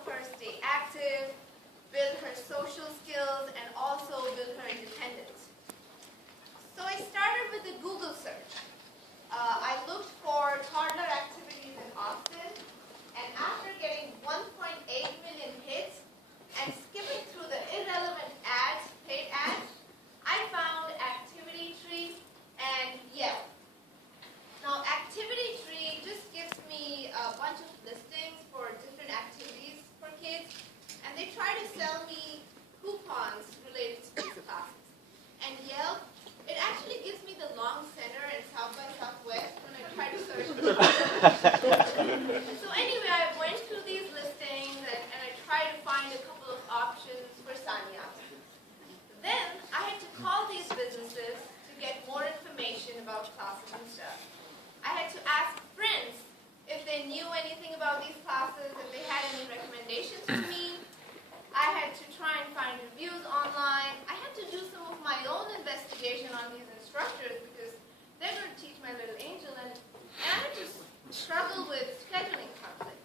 help her stay active, build her social skills, and also build her independence. So I started with a Google search. I looked for toddler activities in Austin, and after getting 1.8 million hits and skipping through the irrelevant ads, paid ads, I found Activity Tree and Yelp. Now, Activity Tree just gives me a bunch of listings for different activities for kids, and they try to sell me coupons related to these classes. And Yelp, it actually gives me the long center and South by Southwest when I try to search for So anyway, I went through these listings and I tried to find a couple of options for signing up. Then I had to call these businesses to get more information about classes and stuff. I had to ask friends if they knew anything about these classes, if they had any recommendations for me. I had to try and find reviews online. I had to do some of my own investigation on these instructors because they're going to teach my little angel, and I had to struggle with scheduling conflict.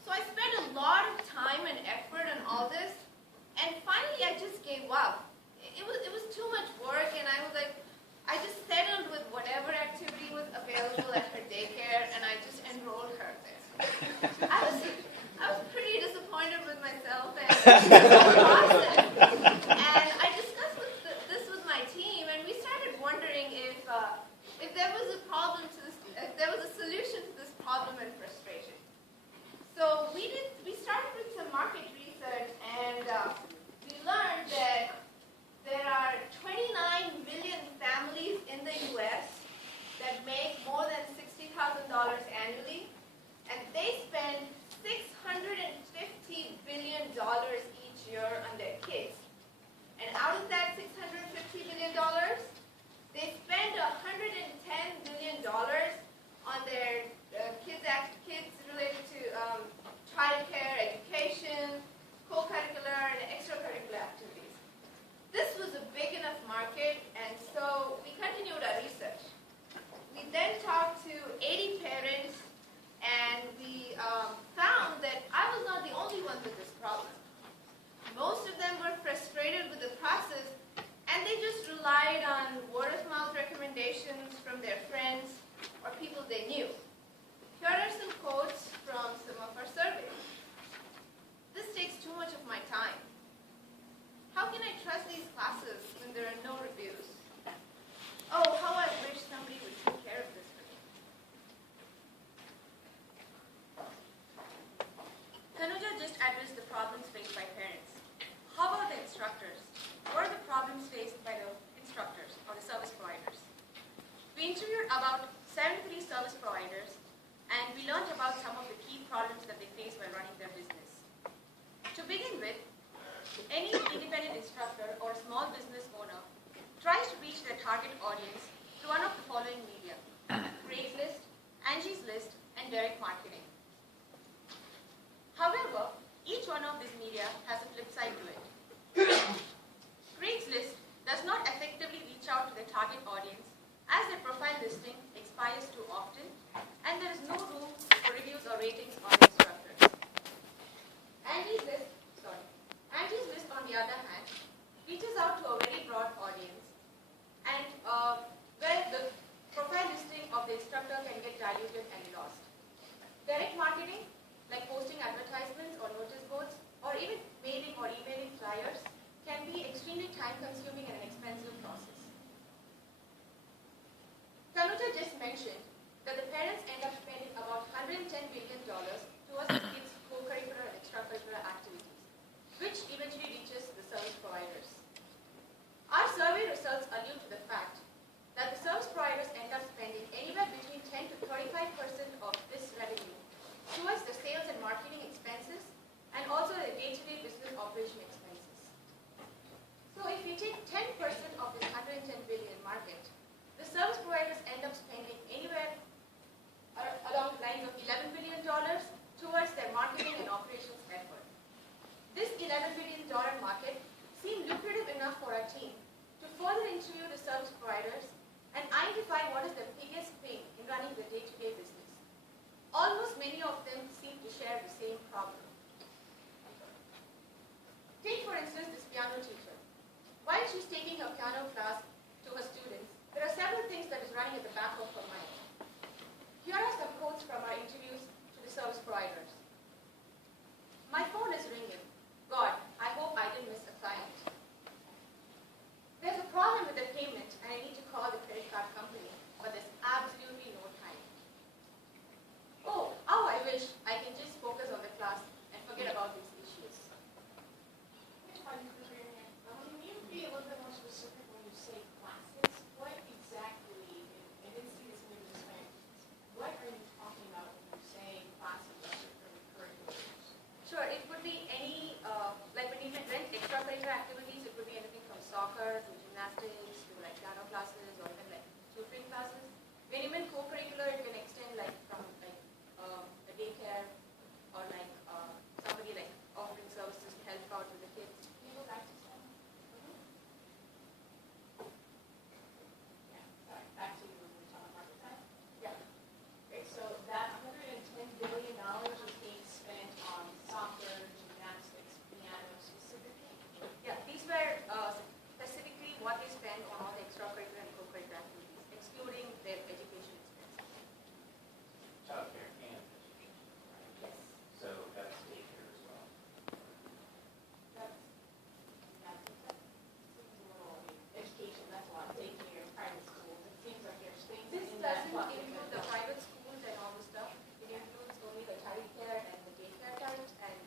So I spent a lot of time and effort on all this, and finally I just gave up. It was too much work, and I was like, I just settled with whatever activity was available at her daycare, and I just enrolled her there. I was pretty disappointed with myself and the process. And I discussed this with my team, and we started wondering if there was a problem to this, if there was a solution to this problem and frustration. So we started with some market research, and we learned that there are 29 million families in the U.S. that make more than $60,000 annually, and they spend $650 billion each year on their kids. And out of that $650 billion, they spend $110 billion on their kids related to child care, education, co-curricular, and extracurricular activities. This was a big enough market, and so we continued our research. We then talked to 80 parents, and we found that I was not the only one with this problem. Most of them were frustrated with the process, and they just relied on word-of-mouth recommendations from their friends or people they knew. Here are some quotes from some of our surveys. This takes too much of my time. How can I trust these classes when there are no reviews? Oh, how I wish somebody would take care of this for me. Tanuja just addressed the problems faced by parents. How about the instructors? What are the problems faced by the instructors or the service providers? We interviewed about 73 service providers, and we learned about some of the key problems that they face while running their business. To begin with, any independent instructor or small business owner tries to reach their target audience through one of the following media: Craigslist, Angie's List, and direct marketing. However, each one of these media has a flip side to it. Craigslist does not effectively reach out to their target audience as their profile listing expires too often, and there is no room for reviews or ratings on the instructors. Angie's List, on the other hand, reaches out to a very broad audience, and where the profile listing of the instructor can get diluted and lost. Direct marketing, like posting advertisements or notice boards, or even mailing or emailing flyers, can be extremely time-consuming and an expensive process. Tanuja just mentioned that the parents end up spending about $110 billion towards the kids' co-curricular and extracurricular activities, which eventually reaches the service providers. Our survey results allude to the fact that the service providers end up spending anywhere between 10 to 35% of this revenue towards the sales and marketing expenses and also the day-to-day business operation expenses. So if we take 10% of this $110 billion market, the service providers end up spending anywhere along the lines of $11 billion towards their marketing and operations effort. This $11 billion market back of her mind. Here are some quotes from our interviews to the service providers. My phone is ringing. God, I hope I didn't miss a client. There's a problem with the payment and I need to call the credit card company, but there's absolutely no time. Oh, I wish I can just focus on the class and forget about these issues. Can you be a little bit more specific when you say classes? What exactly, and didn't see this in your display, what are you talking about when you say classes or curriculums? Sure, it could be any, like when you rent extracurricular activities, it could be anything from soccer to gymnastics to like piano classes or even like tutoring classes. When you mean co-curricular, it can extend like from like a daycare or like somebody like offering services to help out with the kids. Can you go back to some? Yeah, sorry, back to you when we were talking about that. Yeah. Okay, so that $110 billion is being spent on soccer, gymnastics, piano specifically? Yeah, these were specifically what they spend on all the extracurricular and co-curricular activities, excluding their education expenses. Childcare and education, right? Yes. So that's daycare as well. That seems a little, I mean, education, that's a lot, daycare, private schools, it seems like there's things This in that doesn't bucket. include the private schools and all the stuff. It includes only the childcare and the daycare types and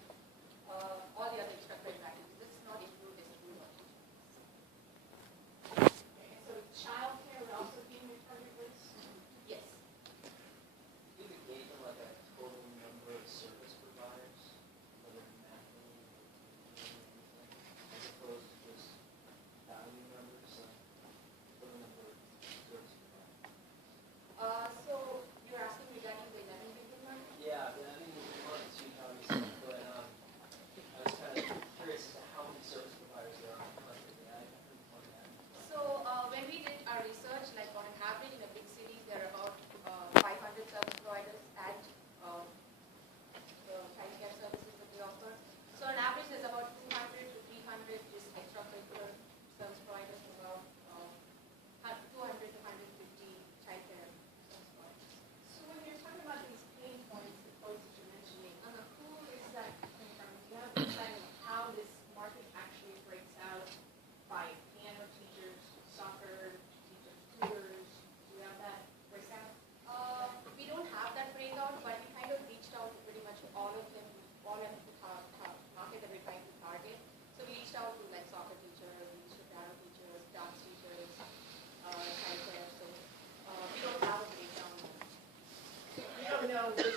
all the other extracurricular activities. This is not include the school or teaching. Okay, so childcare would also be in part of this? Yes. You could gauge on like a total number of service providers, whether nationally or anything, as opposed to just value numbers, like total number of service providers. So you're asking regarding the 11 billion mark? Yeah, but I mean, we wanted to obviously, but I was kind of curious as to how many service providers there are collectively. I couldn't find that. So when we did our research, like on an average in a big city, there are about 500 service providers at the childcare services that we offer. So on average, there's about 200 to 300 just extracurricular service providers, about 200 to 150 childcare service providers. So when you're talking about these pain points, the folks that you're mentioning, who is that coming from? Do you have an insight of how this market actually breaks out by piano teachers, soccer teachers, tutors? Do you have that breakdown? We don't have that breakout, but we kind of reached out to pretty much all of them, all of the market that we're trying to target. So we reached out to like soccer teachers, we reached to piano teachers, dance teachers, childcare. So we don't have a breakdown. You don't know which